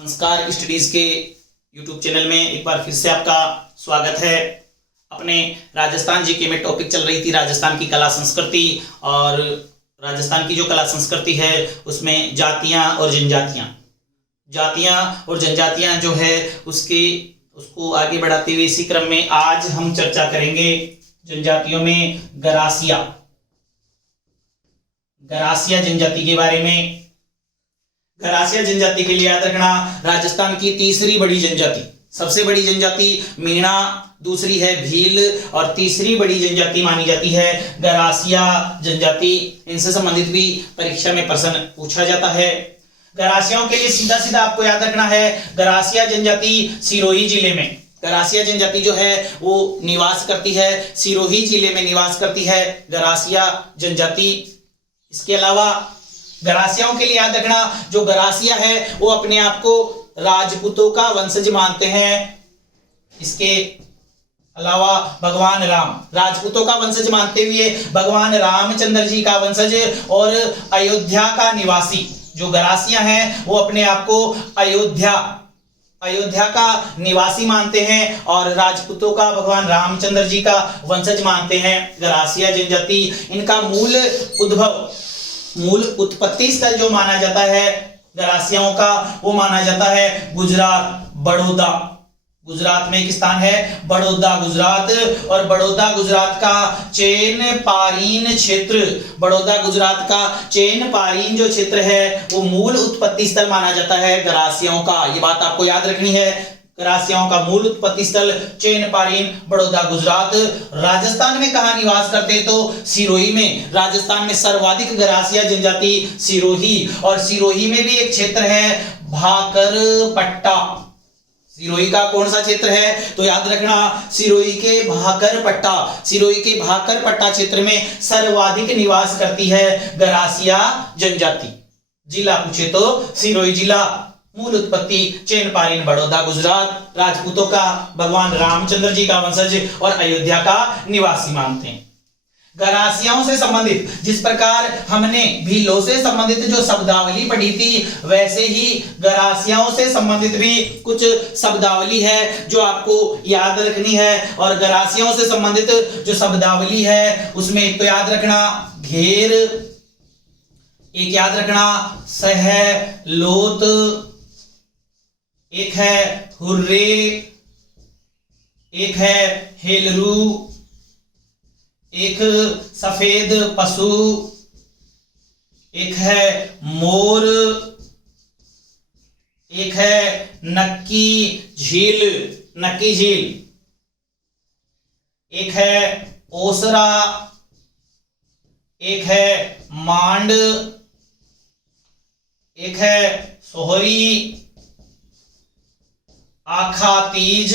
संस्कार स्टडीज के YouTube channel में एक बार फिर से आपका स्वागत है। अपने राजस्थान जीके में टॉपिक चल रही थी राजस्थान की कला संस्कृति, और राजस्थान की जो कला संस्कृति है उसमें जातियां और जनजातियां जो है उसको आगे बढ़ाते हुए इसी क्रम में आज हम चर्चा करेंगे जनजातियों में गरासिया जनजाति के बारे में। गरासिया जनजाति के लिए याद रखना, राजस्थान की तीसरी बड़ी जनजाति, सबसे बड़ी जनजाति मीणा, दूसरी है भील और तीसरी बड़ी जनजाति मानी जाती है गरासिया जनजाति। इनसे संबंधित भी परीक्षा में प्रश्न पूछा जाता है। गरासियाओं के लिए सीधा सीधा आपको याद रखना है, गरासिया जनजाति सिरोही जिले में, गरासिया जनजाति जो है वो निवास करती है सिरोही जिले में निवास करती है गरासिया जनजाति। इसके अलावा गरासियाओं के लिए याद रखना, जो गरासिया है वो अपने आप को राजपूतों का वंशज मानते हैं। इसके अलावा भगवान राम, राजपूतों का वंशज मानते हुए भगवान रामचंद्र जी का वंशज और अयोध्या का निवासी जो गरासिया हैं वो अपने आप को अयोध्या का निवासी मानते हैं और राजपूतों का भगवान रामचंद्र जी का वंशज मानते हैं गरासिया जनजाति। इनका मूल उत्पत्ति स्थल जो माना जाता है गरासियाओं का वो माना जाता है गुजरात, बड़ौदा। गुजरात में एक स्थान है बड़ौदा गुजरात, और बड़ौदा गुजरात का चेनपारीन क्षेत्र, बड़ौदा गुजरात का चेनपारीन जो क्षेत्र है वो मूल उत्पत्ति स्थल माना जाता है गरासियाओं का। ये बात आपको याद रखनी है, गरासियाओं का मूल उत्पत्ति स्थल चेनपारीन, बड़ौदा गुजरात। राजस्थान में कहां निवास करते हैं तो सिरोही में। राजस्थान में सर्वाधिक गरासिया जनजाति सिरोही, और सिरोही में भी एक क्षेत्र है भाकरपट्टा। सिरोही का कौन सा क्षेत्र है तो याद रखना सिरोही के भाकरपट्टा क्षेत्र में सर्वाधिक निवास करती है गरासिया जनजाति। जिला पूछे तो सिरोही जिला, मूल उत्पत्ति चेनपारीन, बड़ौदा गुजरात, राजपूतों का भगवान रामचंद्र जी का वंशज और अयोध्या का निवासी मानते हैं। गरासियाओं से संबंधित जिस प्रकार हमने भीलों से संबंधित जो शब्दावली पढ़ी थी, वैसे ही गरासियाओं से संबंधित भी कुछ शब्दावली है जो आपको याद रखनी है। और गरासियाओं से संबंधित जो शब्दावली है उसमें एक तो याद रखना घेर, एक याद रखना सहलोत, एक है हुर्रे, एक है हेलरू, एक सफेद पशु, एक है मोर, एक है नक्की झील, एक है ओसरा, एक है मांड, एक है सोहरी, आखा तीज,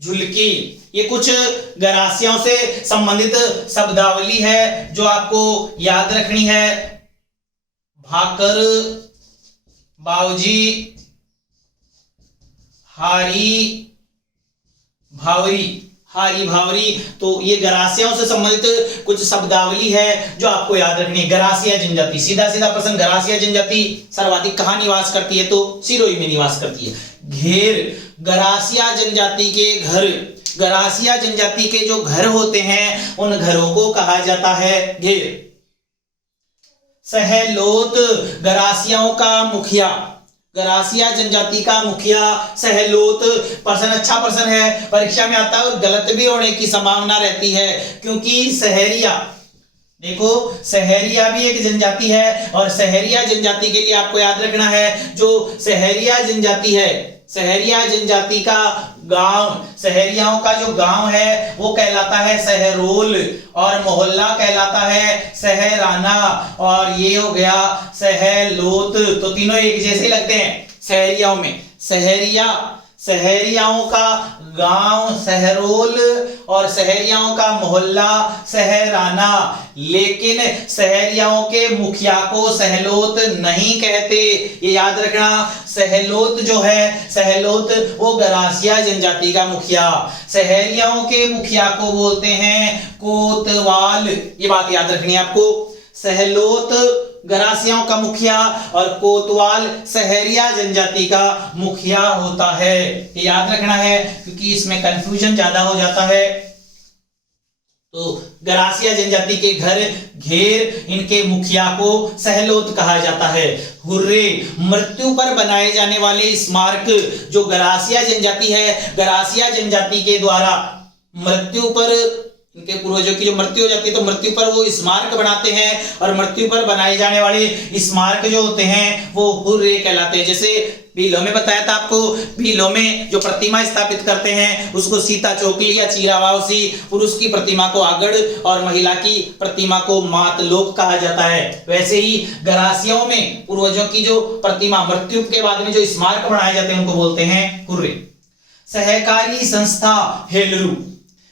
झुलकी। ये कुछ गरासियाओं से संबंधित शब्दावली है जो आपको याद रखनी है। भाकर, बावजी, हारी भावरी, तो ये गरासियाओं से संबंधित कुछ शब्दावली है जो आपको याद रखनी है। गरासिया जनजाति, सीधा सीधा प्रश्न, गरासिया जनजाति सर्वाधिक कहां निवास करती है तो सिरोही में निवास करती है। घेर, गरासिया जनजाति के जो घर होते हैं उन घरों को कहा जाता है घेर। सहलोत, गरासिया जनजाति का मुखिया सहलोत। अच्छा प्रश्न है, परीक्षा में आता है और गलत भी होने की संभावना रहती है, क्योंकि सहरिया भी एक जनजाति है, और सहरिया जनजाति के लिए आपको याद रखना है जो सहरिया जनजाति का गांव, सहरियाओं का जो गांव है वो कहलाता है सहरोल, और मोहल्ला कहलाता है सहराना, और ये हो गया सहलोत। तो तीनों एक जैसे लगते हैं। सहरियाओं में सहरियाओं का गांव सहरोल और सहरियाओं का मोहल्ला सहराना, लेकिन सहरियाओं के मुखिया को सहलोत नहीं कहते, ये याद रखना। सहलोत जो है, सहलोत वो गरासिया जनजाति का मुखिया, सहरियाओं के मुखिया को बोलते हैं कोतवाल, ये बात याद रखनी है आपको। सहलोत गरासियाओं का मुखिया और कोतवाल सहरिया जनजाति का मुखिया होता है। याद रखना है क्योंकि इसमें कंफ्यूजन ज्यादा हो जाता है। तो गरासिया जनजाति के घर घेर इनके मुखिया को सहलोत कहा जाता है। हुर्रे, मृत्यु पर बनाए जाने वाले स्मारक जो गरासिया जनजाति है, गरासिया जनजाति के द्वारा मृत्यु पर, इनके पूर्वजों की जो मृत्यु हो जाती है तो मृत्यु पर वो स्मारक बनाते हैं, और मृत्यु पर बनाए जाने वाले स्मारक जो होते हैं वो हुर्रे कहलाते हैं। जैसे भीलों में बताया था आपको, भीलों में जो प्रतिमा स्थापित करते हैं उसको सीता चौकली या चीरावावसी, पुरुष की प्रतिमा को आगड़ और महिला की प्रतिमा को मातलोक कहा जाता है। वैसे ही गरासियों में पूर्वजों की जो प्रतिमा मृत्यु के बाद में जो स्मारक बनाए जाते हैं उनको बोलते हैं हुर्रे। सहकारी संस्था हेलरू,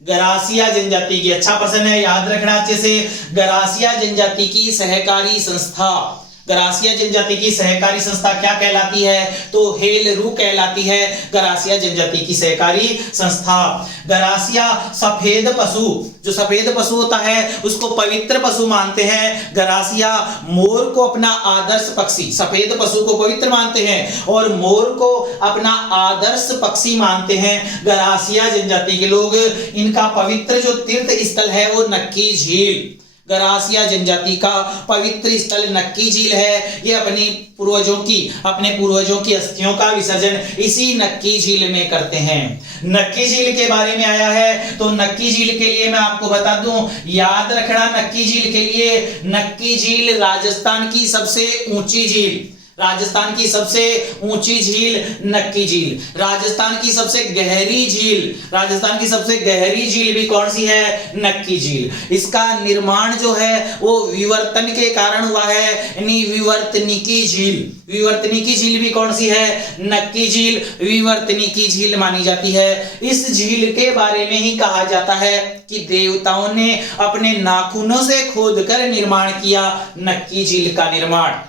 गरासिया जनजाति की, अच्छा प्रश्न है, याद रखना अच्छे से। गरासिया जनजाति की सहकारी संस्था, गरासिया जनजाति की सहकारी संस्था क्या कहलाती है? तो हेलरू कहलाती है गरासिया जनजाति की सहकारी संस्था। गरासिया सफेद पशु, जो सफेद पशु होता है उसको पवित्र पशु मानते हैं। गरासिया मोर को अपना आदर्श पक्षी, सफेद पशु को पवित्र मानते हैं और मोर को अपना आदर्श पक्षी मानते हैं गरासिया जनजाति के लोग। इनका पवित्र जो तीर्थ स्थल है वो नक्की झील, गरासिया जनजाति का पवित्र स्थल नक्की झील है। ये अपने पूर्वजों की अस्थियों का विसर्जन इसी नक्की झील में करते हैं। नक्की झील के बारे में आया है तो नक्की झील के लिए मैं आपको बता दूं, याद रखना नक्की झील के लिए, नक्की झील राजस्थान की सबसे ऊंची झील, राजस्थान की सबसे ऊंची झील नक्की झील। राजस्थान की सबसे गहरी झील, राजस्थान की सबसे गहरी झील भी कौन सी है? नक्की झील। इसका निर्माण जो है वो विवर्तन के कारण हुआ है, यानी विवर्तनिकी झील। विवर्तनिकी झील भी कौन सी है? नक्की झील विवर्तनिकी झील मानी जाती है। इस झील के बारे में ही कहा जाता है कि देवताओं ने अपने नाखूनों से खोदकर निर्माण किया नक्की झील का निर्माण।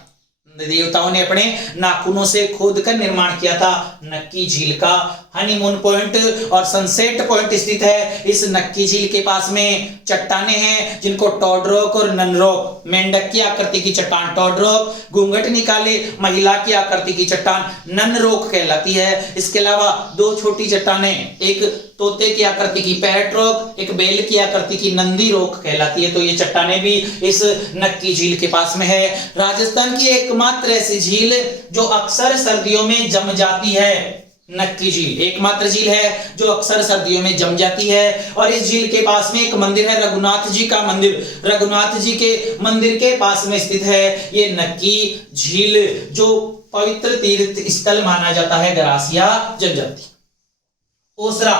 देवताओं ने अपने नाखूनों से खोदकर निर्माण किया था नक्की झील का। हनीमून पॉइंट और सनसेट पॉइंट स्थित है इस नक्की झील के पास में। चट्टाने हैं जिनको टॉडरॉक और ननरॉक, मेंढक की आकृति की चट्टान टॉडरॉक, घूंघट निकाले महिला की आकृति की चट्टान ननरॉक कहलाती है। इसके अलावा दो छोटी चट्टाने, एक तोते की आकृति की पैरट रॉक, एक बेल की आकृति की नंदी रॉक कहलाती है। तो ये चट्टाने भी इस नक्की झील के पास में है। राजस्थान की एकमात्र ऐसी झील जो अक्सर सर्दियों में जम जाती है, नक्की झील एकमात्र झील है जो अक्सर सर्दियों में जम जाती है। और इस झील के पास में एक मंदिर है, रघुनाथ जी का मंदिर, रघुनाथ जी के मंदिर के पास में स्थित है ये नक्की झील, जो पवित्र तीर्थ स्थल माना जाता है गरासिया जनजाति। ओसरा,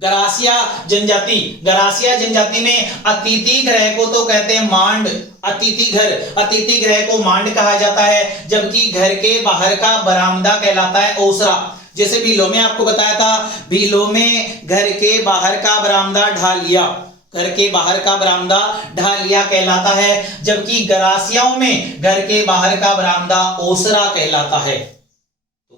गरासिया जनजाति, गरासिया जनजाति में अतिथि गृह को तो कहते हैं मांड, अतिथि घर, अतिथि गृह को मांड कहा जाता है, जबकि घर के बाहर का बरामदा कहलाता है ओसरा। जैसे भीलों में आपको बताया था, भीलों में घर के बाहर का बरामदा ढालिया, घर के बाहर का बरामदा ढालिया कहलाता है, जबकि गरासियाओं में घर के बाहर का बरामदा ओसरा कहलाता है।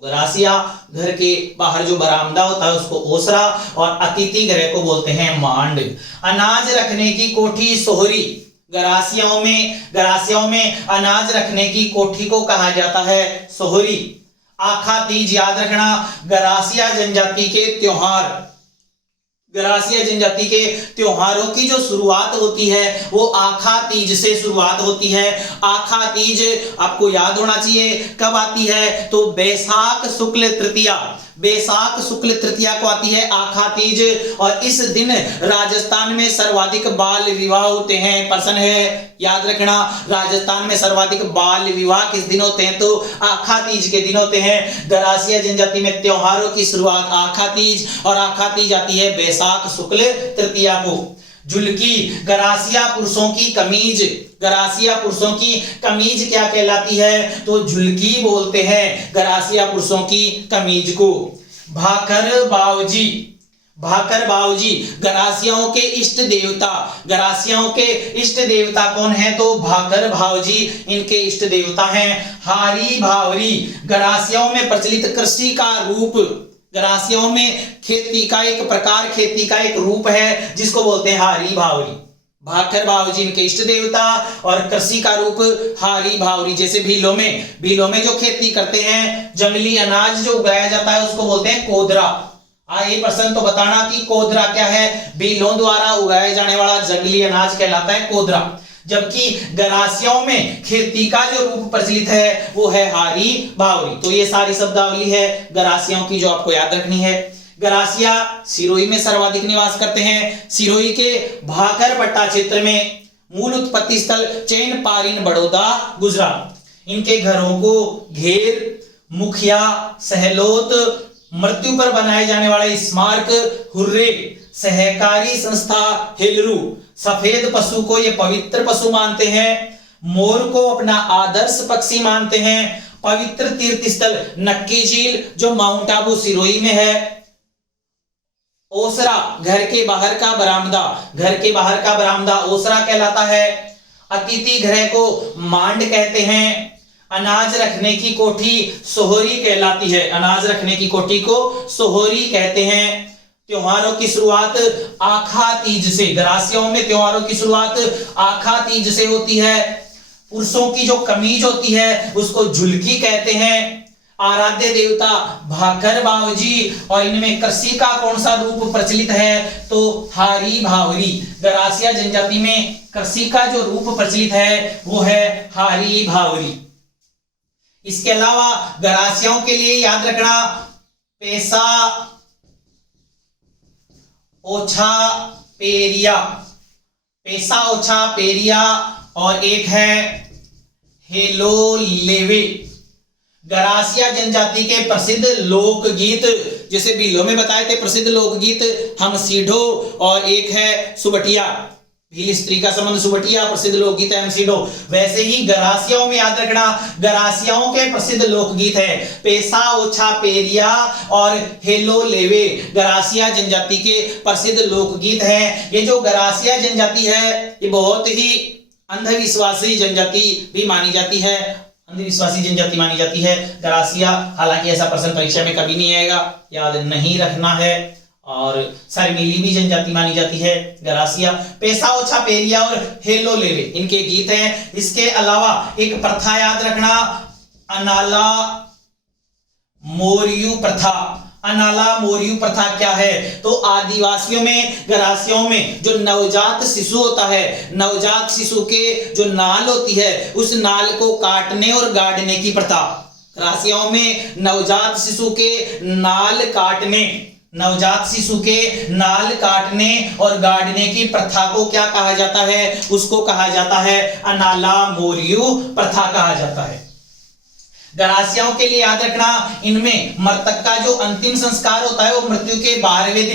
गरासिया घर के बाहर जो बरामदा होता है उसको ओसरा और अतिथि गृह को बोलते हैं मांड। अनाज रखने की कोठी सोहरी, गरासियाओं में अनाज रखने की कोठी को कहा जाता है सोहरी। आखा तीज, याद रखना गरासिया जनजाति के त्योहार, गरासिया जनजाति के त्योहारों की जो शुरुआत होती है वो आखा तीज से शुरुआत होती है। आखा तीज आपको याद होना चाहिए कब आती है? तो बैसाख शुक्ल तृतीया, बैसाख शुक्ल तृतीया को आती है आखा तीज। और इस दिन राजस्थान में सर्वाधिक बाल विवाह होते हैं। प्रश्न है, याद रखना राजस्थान में सर्वाधिक बाल विवाह किस दिन होते हैं? तो आखा तीज के दिन होते हैं। गरासिया जनजाति में त्योहारों की शुरुआत आखा तीज, और आखा तीज आती है बैसाख शुक्ल तृतीया को। झुलकी, गरासिया पुरुषों की कमीज, गरासिया पुरुषों की कमीज क्या कहलाती है? तो झुलकी बोलते हैं गरासिया पुरुषों की कमीज को। भाकर बावजी, भाकर बावजी गरासियाओं के इष्ट देवता, गरासियाओं के इष्ट देवता कौन है? तो भाकर भावजी इनके इष्ट देवता हैं। हारी भावरी, गरासियाओं में प्रचलित कृषि का रूप, गरासियाओं में खेती का एक प्रकार, खेती का एक रूप है जिसको बोलते हैं हारी भावरी। भाकर बावजी इनके इष्ट देवता, और कृषि का रूप हारी भावरी। जैसे भीलों में जो खेती करते हैं, जंगली अनाज जो उगाया जाता है उसको बोलते हैं कोदरा। ये प्रश्न तो बताना कि कोदरा क्या है। भीलों द्वारा उगाया जाने वाला जंगली अनाज कहलाता है कोदरा, जबकि गरासियों में खेती का जो रूप प्रचलित है वो है हारी भावरी। तो ये सारी शब्दावली है गरासियों की जो आपको याद रखनी है। गरासिया सिरोही में सर्वाधिक निवास करते हैं। सिरोही के भाकर पट्टा क्षेत्र में मूल उत्पत्ति स्थल चैन पारीन बड़ौदा गुजरात। इनके घरों को घेर, मुखिया, सहलोत, मृत्यु पर बनाए जाने वाले स्मारक, हुर्रे, सहकारी संस्था हेलरू, सफेद पशु को ये पवित्र पशु मानते हैं, मोर को अपना आदर्श पक्षी मानते हैं, पवित्र तीर्थ स्थल नक्की झील जो माउंट आबू सिरोही में है, ओसरा घर के बाहर का बरामदा ओसरा कहलाता है, अतिथि गृह को मांड कहते हैं, अनाज रखने की कोठी सोहरी कहलाती है, अनाज रखने की कोठी को सोहरी कहते हैं। त्योहारों की शुरुआत आखा तीज से, गरासियों में त्योहारों की शुरुआत आखा तीज से होती है। पुरुषों की जो कमीज होती है उसको झुलकी कहते हैं। आराध्य देवता भाकर बावजी, और इनमें कृषि का कौन सा रूप प्रचलित है तो हारी भावरी। गरासिया जनजाति में कृषि का जो रूप प्रचलित है वो है हारी भावरी। इसके अलावा गरासियों के लिए याद रखना पेशा ओछा पेरिया, और एक है हेलो लेवे। गरासिया जनजाति के प्रसिद्ध लोकगीत, जैसे भीलों में बताए थे प्रसिद्ध लोकगीत हम सीढ़ो, और एक है सुबटिया, भील स्त्री का संबंध सुबटिया प्रसिद्ध लोकगीत है हम सीढ़ो। वैसे ही गरासियाओं में याद रखना गरासियाओं के प्रसिद्ध लोकगीत है पेशा ओछा पेरिया और हेलो लेवे। गरासिया जनजाति के प्रसिद्ध लोकगीत हैं। ये जो गरासिया जनजाति है ये बहुत ही अंधविश्वासी जनजाति भी मानी जाती है, अंधविश्वासी जनजाति मानी जाती है गरासिया। हालांकि ऐसा प्रश्न परीक्षा में कभी नहीं आएगा, याद नहीं रखना है। और शर्मीली भी जनजाति मानी जाती है गरासिया। पेशा ओछा पेरिया और हेलो लेवे इनके गीत हैं। इसके अलावा एक प्रथा याद रखना अनाला मोरियू प्रथा। अनाला मोरियू प्रथा क्या है तो आदिवासियों में गरासियों में जो नवजात शिशु होता है, नवजात शिशु के जो नाल होती है उस नाल को काटने और गाड़ने की प्रथा। गरासियों में नवजात शिशु के नाल काटने और गाड़ने की प्रथा को क्या कहा जाता है, उसको कहा जाता है अनाला मोरियू प्रथा कहा जाता है। गरासियाओं के लिए याद रखना इनमें मृतक का जो अंतिम संस्कार होता है वो मृत्यु के 12वें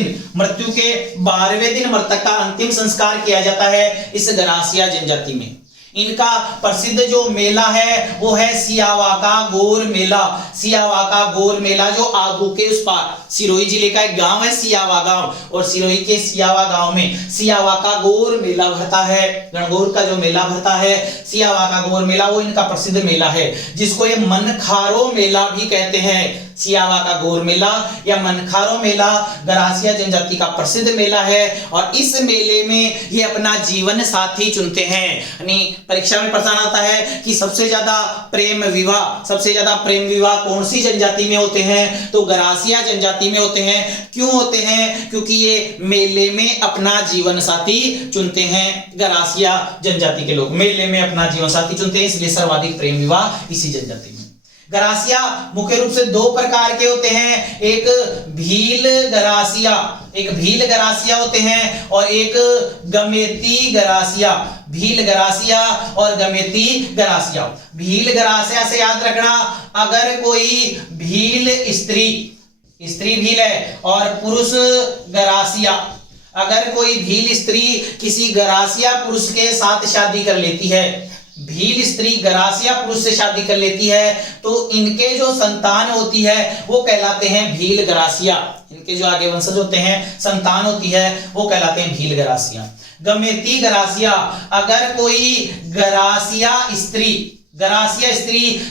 दिन मृतक का अंतिम संस्कार किया जाता है इस गरासिया जनजाति में। इनका प्रसिद्ध जो मेला है वो है सियावा का गोर मेला। सियावा का गोर मेला जो आगू के उस पार सिरोही जिले का एक गांव है सियावा गांव, और सिरोही के सियावा गांव में सियावा का गोर मेला भरता है। गणगौर का जो मेला भरता है सियावा का गोर मेला वो इनका प्रसिद्ध मेला है, जिसको ये मनखारो मेला भी कहते हैं। सियावा का गोर मेला या मनखारो मेला गरासिया जनजाति का प्रसिद्ध मेला है, और इस मेले में ये अपना जीवन साथी चुनते हैं। यानी परीक्षा में प्रश्न आता है कि सबसे ज्यादा प्रेम विवाह कौन सी जनजाति में होते हैं तो गरासिया जनजाति में होते हैं। क्यों होते हैं? क्योंकि ये मेले में अपना जीवन साथी चुनते हैं। गरासिया जनजाति के लोग मेले में अपना जीवन साथी चुनते हैं, इसलिए सर्वाधिक प्रेम विवाह इसी जनजाति में। गरासिया मुख्य रूप से दो प्रकार के होते हैं, एक भील गरासिया होते हैं और एक गमेती गरासिया। भील गरासिया और गमेती गरासिया। भील गरासिया से याद रखना अगर कोई भील स्त्री भील है और पुरुष गरासिया, अगर कोई भील स्त्री किसी गरासिया पुरुष के साथ शादी कर लेती है, भील स्त्री गरासिया पुरुष से शादी कर लेती है तो इनके जो संतान होती है वो कहलाते हैं भील गरासिया। इनके जो आगे वंशज होते हैं, संतान होती है, वो कहलाते हैं भील गरासिया। गमेती गरासिया, अगर कोई गरासिया स्त्री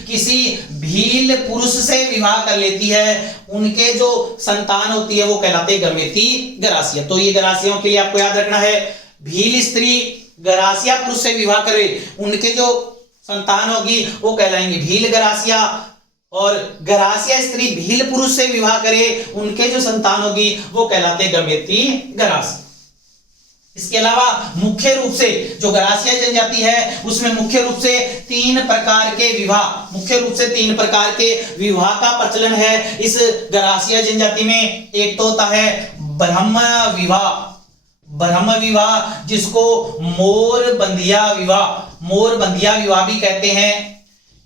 किसी भील पुरुष से विवाह कर लेती है, उनके जो संतान होती है वो कहलाते हैं गमेती गरासिया। तो ये गरासियों के लिए आपको याद रखना है भील स्त्री गरासिया पुरुष से विवाह करे उनके जो संतान होगी वो कहलाएंगे भील गरासिया, और गरासिया स्त्री भील पुरुष से विवाह करे उनके जो संतान होगी वो कहलाते गमेती गरासिया। इसके अलावा मुख्य रूप से जो गरासिया जनजाति है उसमें मुख्य रूप से तीन प्रकार के विवाह का प्रचलन है इस गरासिया जनजाति में। एक तो होता है ब्रह्म विवाह, जिसको मोर बंधिया विवाह भी कहते हैं।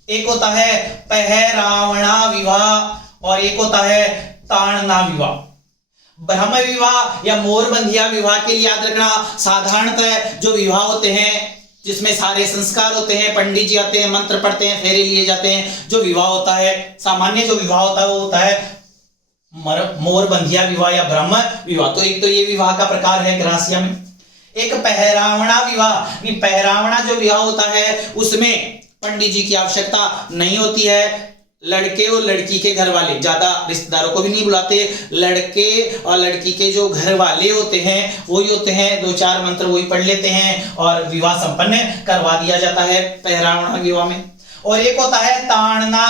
एक होता है पहरावणा विवाह और एक होता है ताड़ना विवाह। ब्रह्म विवाह या मोरबंधिया विवाह के लिए याद रखना, साधारणतः जो विवाह होते हैं जिसमें सारे संस्कार होते हैं, पंडित जी आते हैं, मंत्र पढ़ते हैं, फेरे लिए जाते हैं, जो विवाह होता है सामान्य जो विवाह होता है वो होता है मोरबंधिया विवाह या ब्रह्म विवाह। तो एक तो ये विवाह का प्रकार है गरासिया में। एक पहरावणा विवाह, पहरावणा जो विवाह होता है उसमें पंडित जी की आवश्यकता नहीं होती है। लड़के और लड़की के घर वाले, ज्यादा रिश्तेदारों को भी नहीं बुलाते, लड़के और लड़की के जो घर वाले होते हैं वही होते हैं, दो चार मंत्र वही पढ़ लेते हैं और विवाह संपन्न करवा दिया जाता है पहरावणा विवाह में। और एक होता है ताड़ना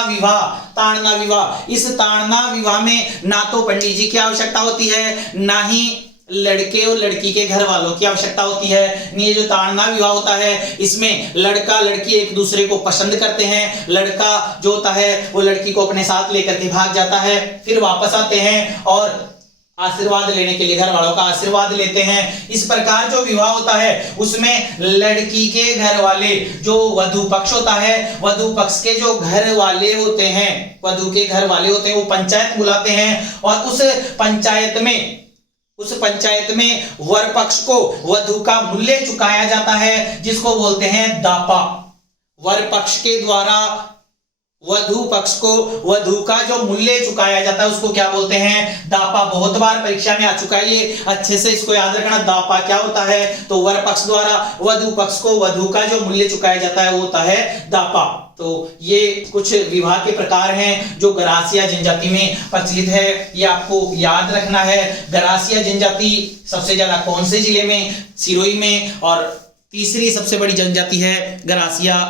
विवाह। इस ताड़ना विवाह में ना तो पंडित जी की आवश्यकता होती है ना ही लड़के और लड़की के घर वालों की आवश्यकता होती है। ये जो ताड़ना विवाह होता है इसमें लड़का लड़की एक दूसरे को पसंद करते हैं। लड़का जो होता है वो लड़की को अपने साथ लेकर के भाग जाता है, फिर वापस आते हैं और आशीर्वाद लेने के लिए घर वालों का आशीर्वाद लेते हैं। इस प्रकार जो विवाह होता है उसमें लड़की के घर वाले जो वधू पक्ष होता है, वधू पक्ष के जो घर वाले होते हैं, वधू के घर वाले होते हैं वो पंचायत बुलाते हैं और उस पंचायत में वर पक्ष को वधू का मूल्य चुकाया जाता है जिसको बोलते हैं दापा। वर पक्ष के द्वारा वधू पक्ष को वधू का जो मूल्य चुकाया जाता है उसको क्या बोलते हैं? दापा। बहुत बार परीक्षा में आ चुका है ये, अच्छे से इसको याद रखना। दापा क्या होता है? तो वर पक्ष द्वारा वधू पक्ष को वधू का जो मूल्य चुकाया जाता है वो होता है दापा। तो ये कुछ विवाह के प्रकार हैं जो गरासिया जनजाति में प्रचलित है, ये आपको याद रखना है। गरासिया जनजाति सबसे ज्यादा कौन से जिले में? सिरोही में। और तीसरी सबसे बड़ी जनजाति है गरासिया